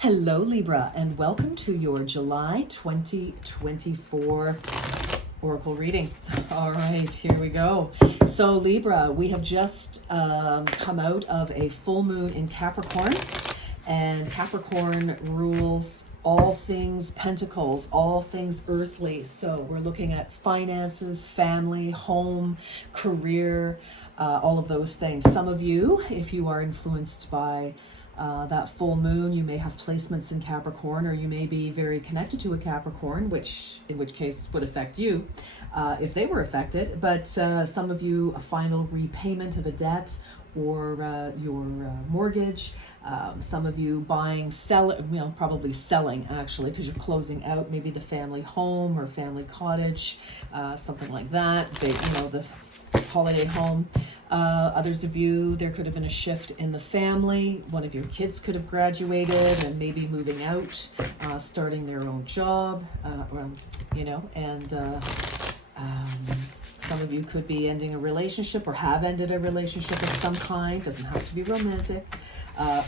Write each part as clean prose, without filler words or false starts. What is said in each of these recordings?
Hello Libra, and welcome to your July 2024 Oracle reading. All right, here we go. So Libra, we have just come out of a full moon in Capricorn, and Capricorn rules all things pentacles, all things earthly. So we're looking at finances, family, home, career, all of those things. Some of you, if you are influenced by that full moon, you may have placements in Capricorn, or you may be very connected to a Capricorn, in which case would affect you if they were affected. But some of you, a final repayment of a debt or your mortgage. Some of you buying, probably selling actually, because you're closing out maybe the family home or family cottage, something like that. The holiday home. Others of you, there could have been a shift in the family. One of your kids could have graduated and maybe moving out, starting their own job, some of you could be ending a relationship or have ended a relationship of some kind. Doesn't have to be romantic,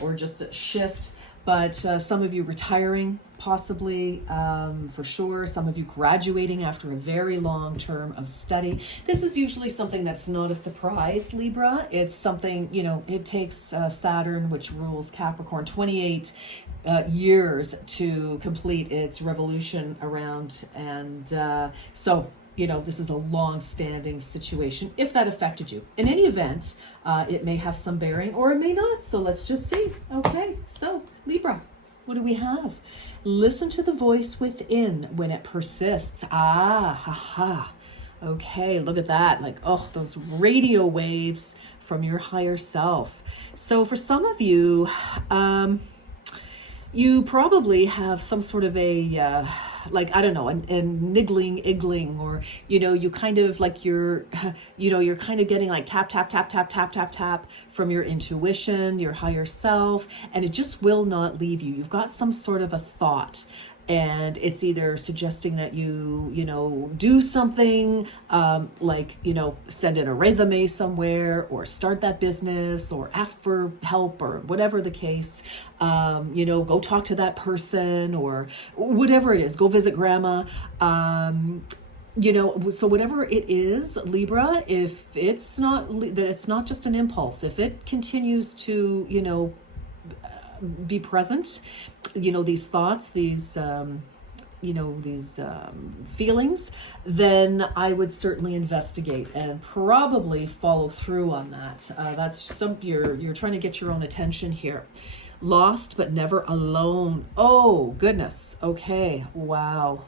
or just a shift. But some of you retiring, possibly, for sure. Some of you graduating after a very long term of study. This is usually something that's not a surprise, Libra. It's something, it takes Saturn, which rules Capricorn, 28 years to complete its revolution around. And this is a long-standing situation, if that affected you. In any event, it may have some bearing or it may not. So let's just see. Okay, so Libra, what do we have? Listen to the voice within when it persists. Okay, look at that. Those radio waves from your higher self. So for some of you, you probably have some sort of a niggling, iggling, or, you kind of you're kind of getting like tap, tap, tap, tap, tap, tap, tap from your intuition, your higher self, and it just will not leave you. You've got some sort of a thought, and it's either suggesting that you do something, send in a resume somewhere, or start that business, or ask for help, or whatever the case, go talk to that person, or whatever it is, go visit grandma, so whatever it is, Libra, if it's not just an impulse, if it continues to, be present, these thoughts, these feelings, then I would certainly investigate and probably follow through on that. That's you're trying to get your own attention here. Lost but never alone. Oh goodness. Okay. Wow.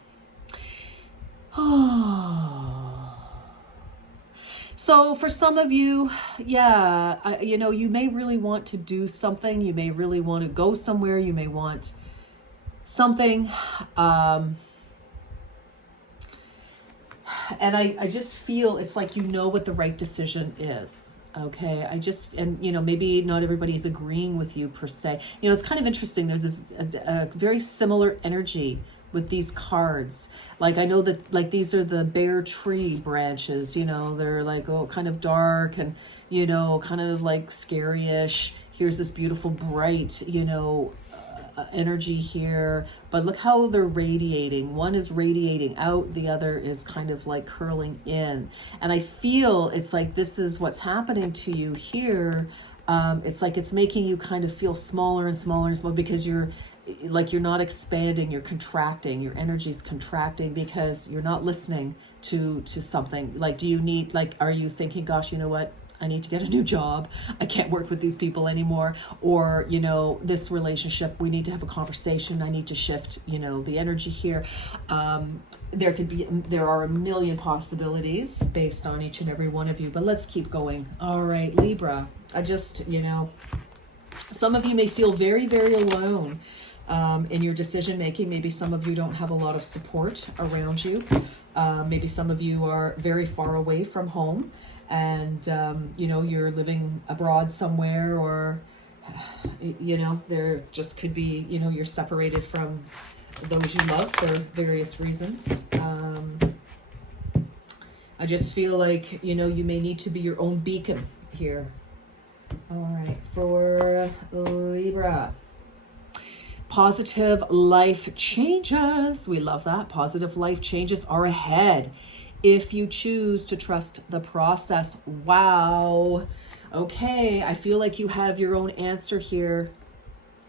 So for some of you, you may really want to do something. You may really want to go somewhere. You may want something. And I just feel it's like what the right decision is. Okay, maybe not everybody's agreeing with you per se. It's kind of interesting. There's a very similar energy with these cards. I know that these are the bare tree branches, they're kind of dark and, kind of scary-ish. Here's this beautiful bright, energy here, but look how they're radiating. One is radiating out, the other is kind of curling in. And I feel it's this is what's happening to you here. It's it's making you kind of feel smaller and smaller and smaller, because you're not expanding, you're contracting. Your energy's contracting because you're not listening to something. Do you need, are you thinking, gosh, you know what? I need to get a new job. I can't work with these people anymore. Or, this relationship, we need to have a conversation. I need to shift, the energy here. There are a million possibilities based on each and every one of you, but let's keep going. All right, Libra, I just, some of you may feel very, very alone in your decision making. Maybe some of you don't have a lot of support around you. Maybe some of you are very far away from home, and you're living abroad somewhere, or there just could be, you're separated from those you love for various reasons. I just feel like you may need to be your own beacon here. All right, for Libra, Positive life changes. We love that. Positive life changes are ahead if you choose to trust the process. Wow. Okay, I feel like you have your own answer here.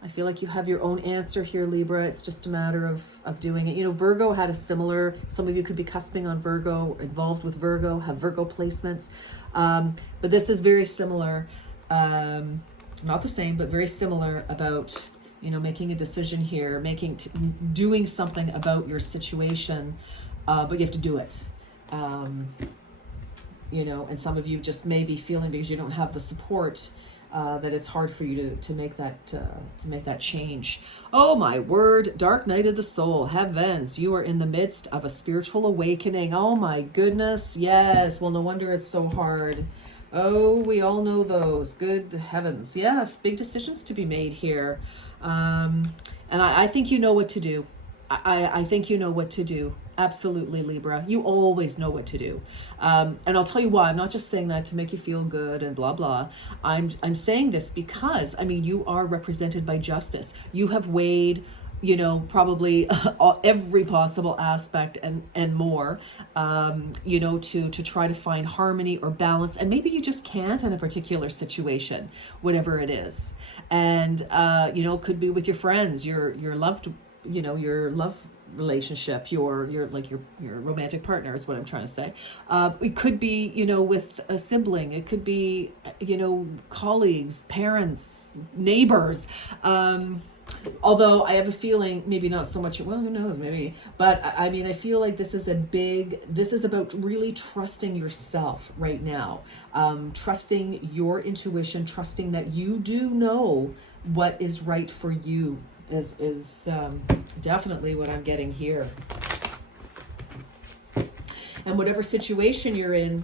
I feel like you have your own answer here, Libra. It's just a matter of doing it. You know, Virgo had a similar, some of you could be cusping on Virgo, involved with Virgo, have Virgo placements. But this is very similar, not the same, but very similar about, you know, making a decision here, doing something about your situation, but you have to do it. You know, and some of you just may be feeling, because you don't have the support, that it's hard for you to make that change. Oh my word, dark night of the soul, heavens, you are in the midst of a spiritual awakening. Oh my goodness, yes. Well, no wonder it's so hard. Oh, we all know those. Good heavens, yes, big decisions to be made here. And I think you know what to do. I think you know what to do. Absolutely, Libra. You always know what to do. And I'll tell you why. I'm not just saying that to make you feel good and blah, blah. I'm saying this because, I mean, you are represented by justice. You have weighed, you know, probably every possible aspect and more, you know, to try to find harmony or balance. And maybe you just can't in a particular situation, whatever it is. And, you know, could be with your friends, your loved, you know, your love relationship, your romantic partner is what I'm trying to say. It could be, you know, with a sibling. It could be, you know, colleagues, parents, neighbors. Although I have a feeling, maybe not so much, well, who knows, maybe. But I mean, I feel like this is about really trusting yourself right now. Trusting your intuition, trusting that you do know what is right for you is definitely what I'm getting here. And whatever situation you're in,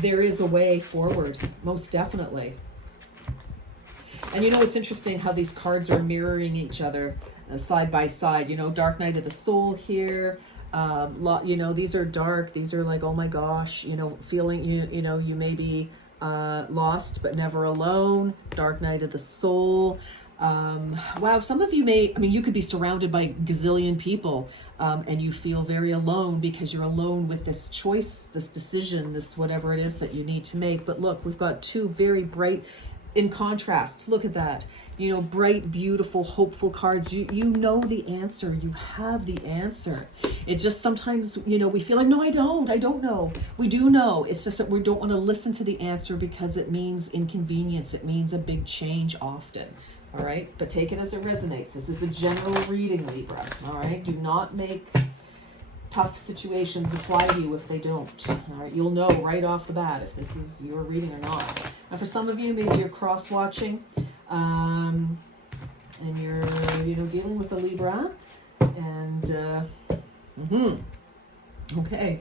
there is a way forward, most definitely. And you know, it's interesting how these cards are mirroring each other side by side. You know, Dark Night of the Soul here. You know, these are dark. These are like, oh my gosh, you know, feeling, you know, you may be lost but never alone. Dark Night of the Soul. Wow, some of you may, I mean, you could be surrounded by gazillion people, and you feel very alone because you're alone with this choice, this decision, this whatever it is that you need to make. But look, we've got two very bright, in contrast, look at that, you know, bright, beautiful, hopeful cards. You know the answer, you have the answer. It's just sometimes, you know, we feel like, no, I don't know. We do know. It's just that we don't want to listen to the answer because it means inconvenience. It means a big change often. All right, but take it as it resonates. This is a general reading, Libra. All right, do not make tough situations apply to you if they don't. All right, you'll know right off the bat if this is your reading or not. Now, for some of you, maybe you're cross-watching, and you're, you know, dealing with a Libra, and okay.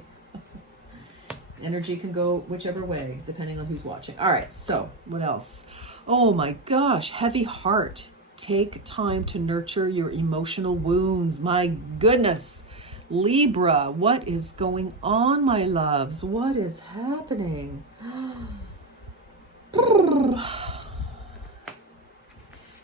Energy can go whichever way, depending on who's watching. All right, so what else? Oh my gosh, heavy heart. Take time to nurture your emotional wounds. My goodness. Libra, what is going on, my loves? What is happening?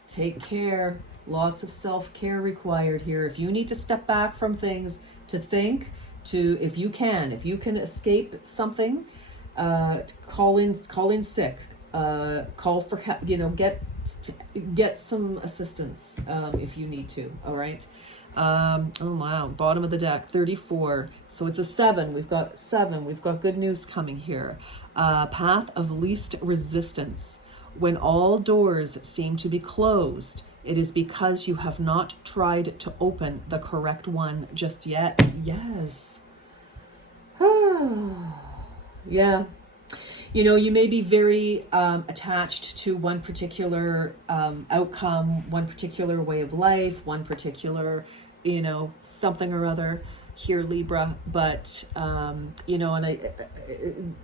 Take care. Lots of self-care required here. If you need to step back from things to think, if you can escape something, call in sick, call for help, you know, get some assistance if you need to. All right. Oh wow, bottom of the deck, 34. So it's a 7. We've got 7. We've got good news coming here. Path of least resistance. When all doors seem to be closed, it is because you have not tried to open the correct one just yet. Yes. Yeah. You know, you may be very attached to one particular outcome, one particular way of life, one particular, you know, something or other here, Libra. But, you know, and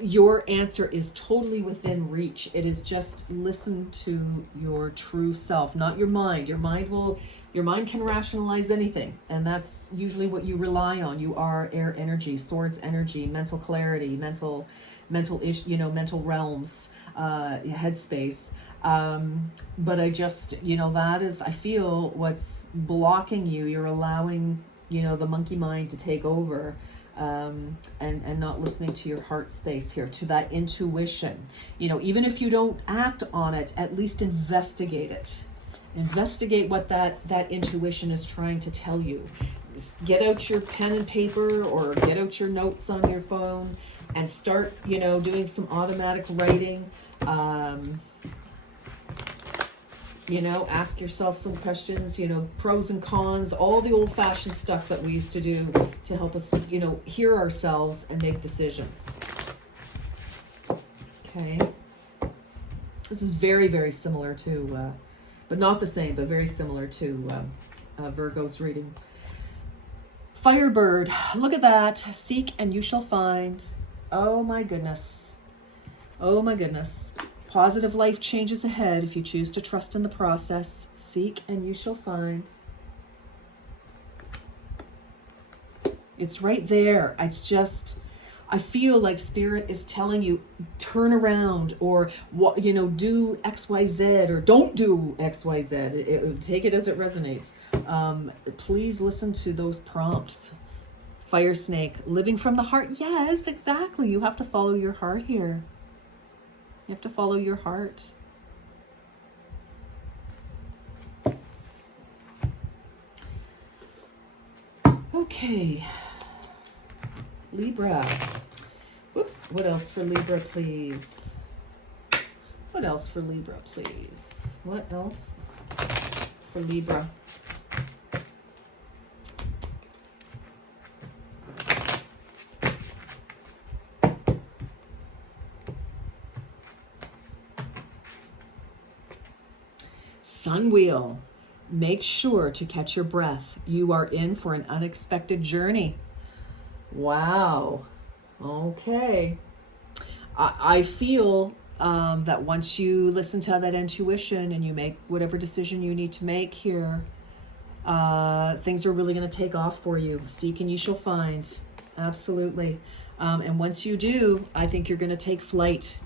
your answer is totally within reach. It is just listen to your true self, not your mind. Your mind can rationalize anything, and that's usually what you rely on. You are air energy, swords energy, mental clarity, mental realms, headspace. But I just, that is, I feel what's blocking you. You're allowing, the monkey mind to take over, and not listening to your heart space here, to that intuition. Even if you don't act on it, at least investigate it. Investigate what that intuition is trying to tell you. Get out your pen and paper, or get out your notes on your phone and start, doing some automatic writing. Ask yourself some questions, pros and cons, all the old-fashioned stuff that we used to do to help us, hear ourselves and make decisions. Okay. This is very, very similar to, but not the same, but very similar to Virgo's reading. Firebird, look at that. Seek and you shall find. Oh my goodness. Oh my goodness. Positive life changes ahead if you choose to trust in the process. Seek and you shall find. It's right there. It's just, I feel like Spirit is telling you, turn around, or do X, Y, Z, or don't do X, Y, Z. Take it as it resonates. Please listen to those prompts. Fire snake, living from the heart. Yes, exactly. You have to follow your heart here. You have to follow your heart. Okay. Libra. Whoops. What else for Libra, please? What else for Libra, please? What else for Libra? Sun wheel. Make sure to catch your breath. You are in for an unexpected journey. Wow. Okay. I feel that once you listen to that intuition and you make whatever decision you need to make here, things are really going to take off for you. Seek and you shall find. Absolutely. And once you do, I think you're going to take flight.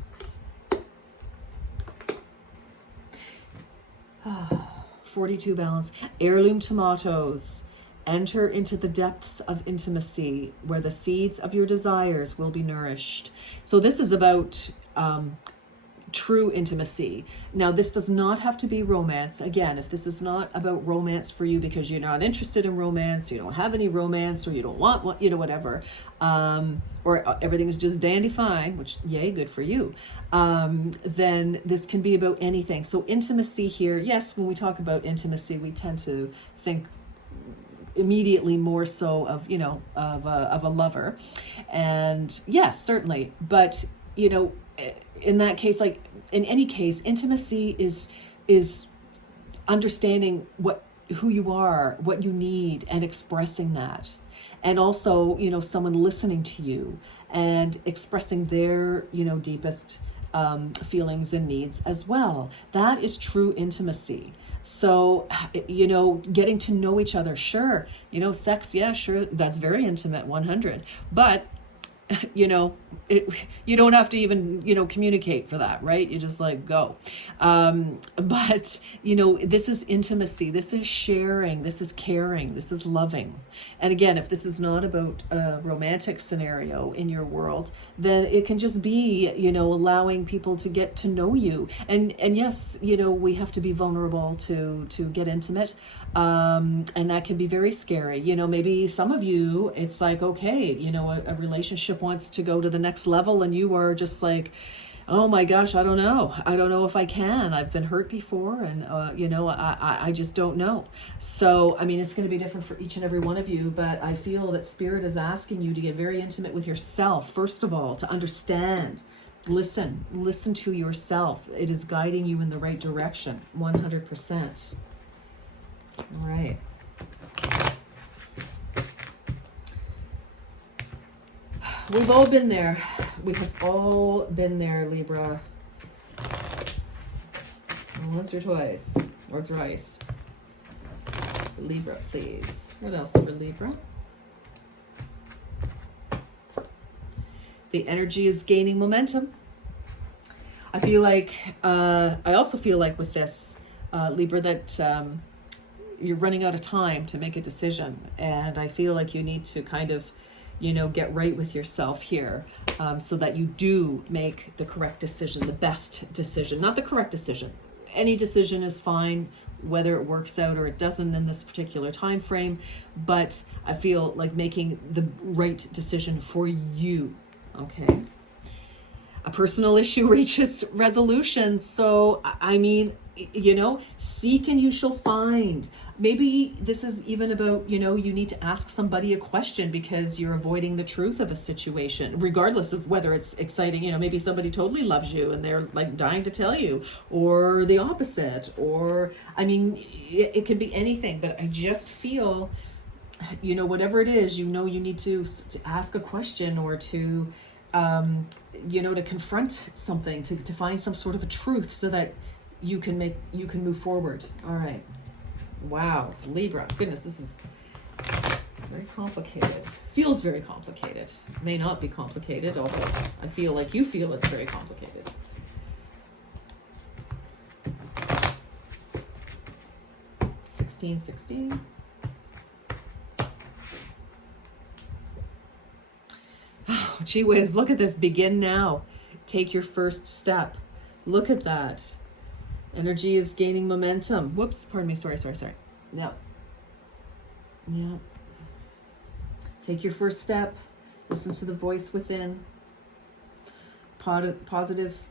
42 balance. Heirloom tomatoes. Enter into the depths of intimacy where the seeds of your desires will be nourished. So this is about true intimacy. Now, this does not have to be romance. Again, if this is not about romance for you because you're not interested in romance, you don't have any romance, or you don't want, whatever, or everything's just dandy fine, which, yay, good for you, then this can be about anything. So intimacy here, yes, when we talk about intimacy, we tend to think immediately more so of, of a lover. And yes, certainly. But, in that case, like in any case, intimacy is understanding who you are, what you need, and expressing that. And also, someone listening to you and expressing their, deepest feelings and needs as well. That is true intimacy. So, getting to know each other, sure. Sex, yeah, sure. That's very intimate, 100. But you don't have to even, communicate for that, right? You just go. But, this is intimacy. This is sharing. This is caring. This is loving. And again, if this is not about a romantic scenario in your world, then it can just be, allowing people to get to know you. And yes, we have to be vulnerable to get intimate. And that can be very scary. Maybe some of you, it's like, okay, a relationship wants to go to the next level and you are just like, oh my gosh, I don't know if I can. I've been hurt before, and I just don't know. So it's going to be different for each and every one of you, but I feel that Spirit is asking you to get very intimate with yourself, first of all, to understand. Listen to yourself. It is guiding you in the right direction, 100%. All right. We've all been there. We have all been there, Libra. Once or twice, or thrice. Libra, please. What else for Libra? The energy is gaining momentum. I feel like, I also feel like with this, Libra, that you're running out of time to make a decision. And I feel like you need to kind of, get right with yourself here, so that you do make the correct decision, the best decision, not the correct decision. Any decision is fine, whether it works out or it doesn't in this particular time frame. But I feel like making the right decision for you, okay? A personal issue reaches resolution. So, I mean, seek and you shall find. Maybe this is even about, you need to ask somebody a question because you're avoiding the truth of a situation, regardless of whether it's exciting. Maybe somebody totally loves you and they're like dying to tell you, or the opposite, or, I mean, it could be anything, but I just feel, whatever it is, you need to ask a question, or to, to confront something, to find some sort of a truth so that you can move forward. All right. Wow, Libra. Goodness, this is very complicated. Feels very complicated. May not be complicated, although I feel like you feel it's very complicated. $16. Oh, gee whiz, look at this. Begin now. Take your first step. Look at that. Energy is gaining momentum. Whoops, pardon me. Sorry. Yeah. Take your first step. Listen to the voice within. Positive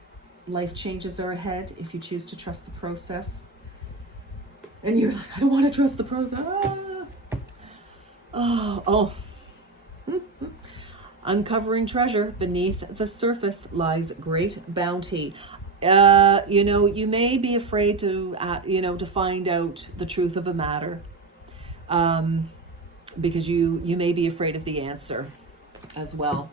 life changes are ahead if you choose to trust the process. And you're like, I don't want to trust the process. Uncovering treasure beneath the surface lies great bounty. You may be afraid to find out the truth of a matter, because you may be afraid of the answer as well.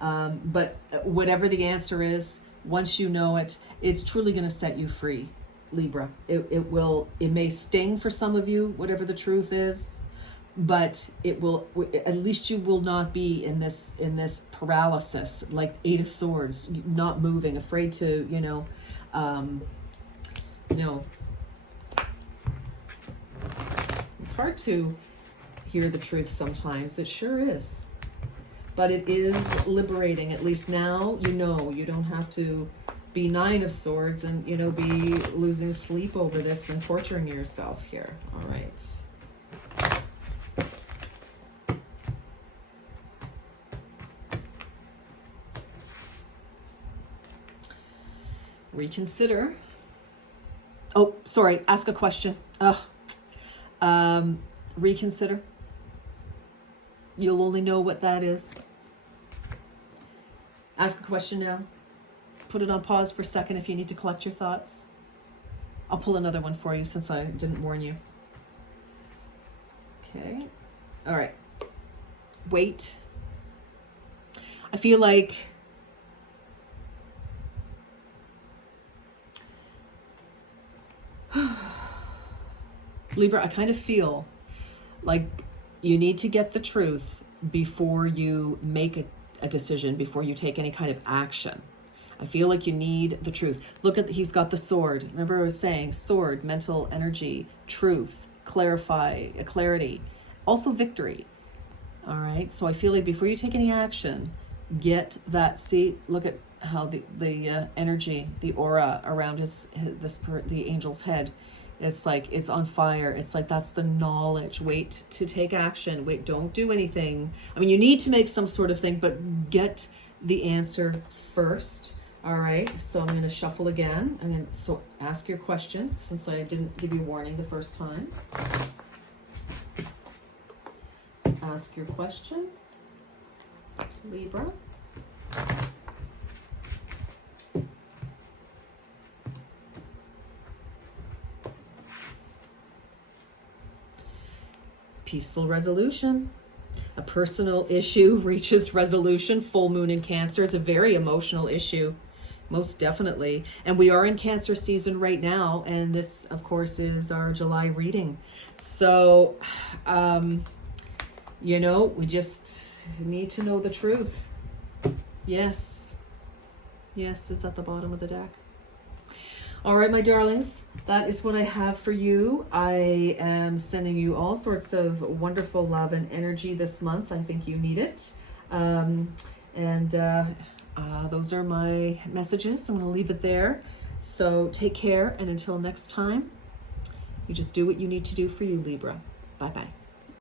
But whatever the answer is, once you know it, it's truly going to set you free, Libra. It may sting for some of you, whatever the truth is, but it will, at least you will not be in this paralysis, like Eight of Swords, not moving, afraid to, it's hard to hear the truth sometimes. It sure is. But it is liberating. At least now, you don't have to be Nine of Swords and, be losing sleep over this and torturing yourself here. All right. Reconsider. Oh, sorry. Ask a question. Reconsider. You'll only know what that is. Ask a question now. Put it on pause for a second if you need to collect your thoughts. I'll pull another one for you since I didn't warn you. Okay. All right. Wait. I feel like Libra, I kind of feel like you need to get the truth before you make a decision, before you take any kind of action. I feel like you need the truth. Look at, he's got the sword. Remember I was saying sword, mental energy, truth, clarity, also victory. All right. So I feel like before you take any action, get that, look at how the energy, the aura around the angel's head, it's like it's on fire. It's like that's the knowledge. Wait to take action. Wait, don't do anything. I mean, you need to make some sort of thing, but get the answer first. All right, so I'm going to shuffle again. So ask your question since I didn't give you warning the first time. Ask your question, Libra. Peaceful resolution. A personal issue reaches resolution. Full moon in Cancer is a very emotional issue, most definitely. And we are in Cancer season right now. And this, of course, is our July reading. So, we just need to know the truth. Yes. Yes, it's at the bottom of the deck. All right, my darlings, that is what I have for you. I am sending you all sorts of wonderful love and energy this month. I think you need it. Those are my messages. I'm going to leave it there. So take care, and until next time, you just do what you need to do for you, Libra. Bye-bye.